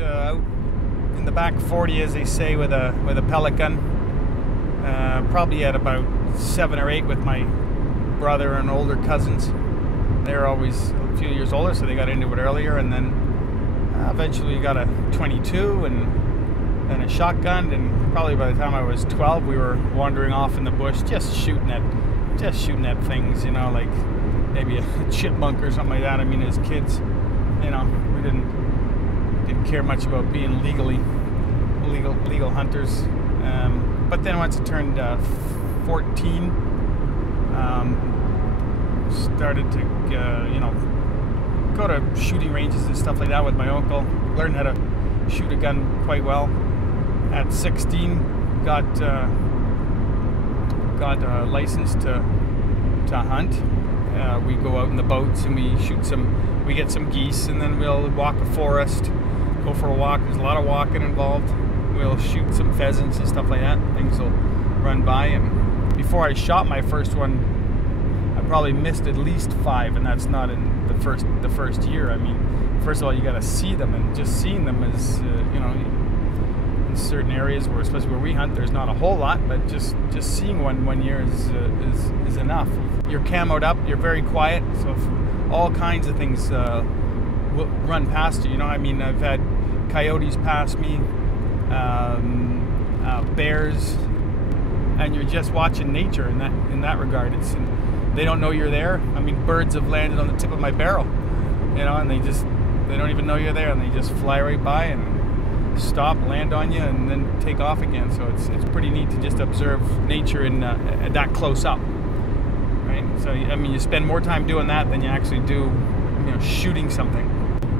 out in the back 40, as they say, with a pellet gun. Probably at about 7 or 8 with my brother and older cousins. They're always a few years older, so they got into it earlier, and then eventually got a 22 and then a shotgun, and probably by the time I was 12 we were wandering off in the bush just shooting at things, you know, like maybe a chipmunk or something like that. I mean, as kids, you know, we didn't care much about being legal hunters. But then once it turned 14, started to you know, go to shooting ranges and stuff like that with my uncle. Learned how to shoot a gun quite well. At 16, got a license to hunt. We go out in the boats and we get some geese, and then we'll walk a forest, go for a walk. There's a lot of walking involved. We'll shoot some pheasants and stuff like that. Things will run by, and before I shot my first one, I probably missed at least 5, and that's not in the first year. I mean, first of all, you got to see them, and just seeing them is, you know, in certain areas where, especially where we hunt, there's not a whole lot, but just seeing one year is enough. You're camoed up, you're very quiet, so all kinds of things will run past you. You know, I mean, I've had coyotes pass me, bears, and you're just watching nature in that regard. They don't know you're there. I mean, birds have landed on the tip of my barrel, you know, and they don't even know you're there, and they just fly right by and stop, land on you, and then take off again. So it's pretty neat to just observe nature in that close up, right? So I mean, you spend more time doing that than you actually do, you know, shooting something.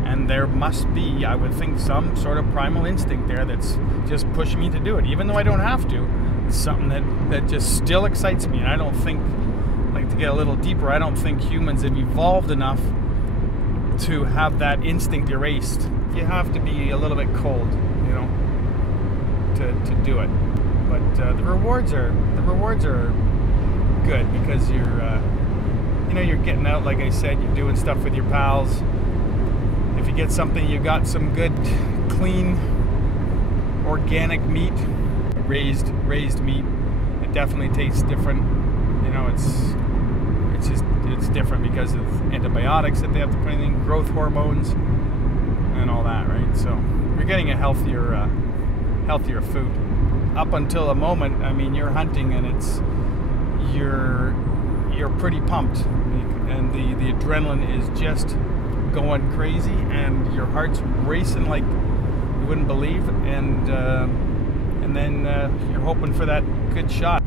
And there must be, I would think, some sort of primal instinct there that's just pushing me to do it, even though I don't have to. It's something that just still excites me. And I don't think, like, to get a little deeper, I don't think humans have evolved enough to have that instinct erased. You have to be a little bit cold, you know, to do it. But the rewards are good, because you're you know, you're getting out, like I said, you're doing stuff with your pals. If you get something, you got some good, clean, organic meat, raised meat. It definitely tastes different. You know, it's different because of antibiotics that they have to put in, growth hormones, and all that, right? So you're getting a healthier food. Up until a moment, I mean, you're hunting, and you're pretty pumped, and the adrenaline is just going crazy, and your heart's racing like you wouldn't believe, and then you're hoping for that good shot.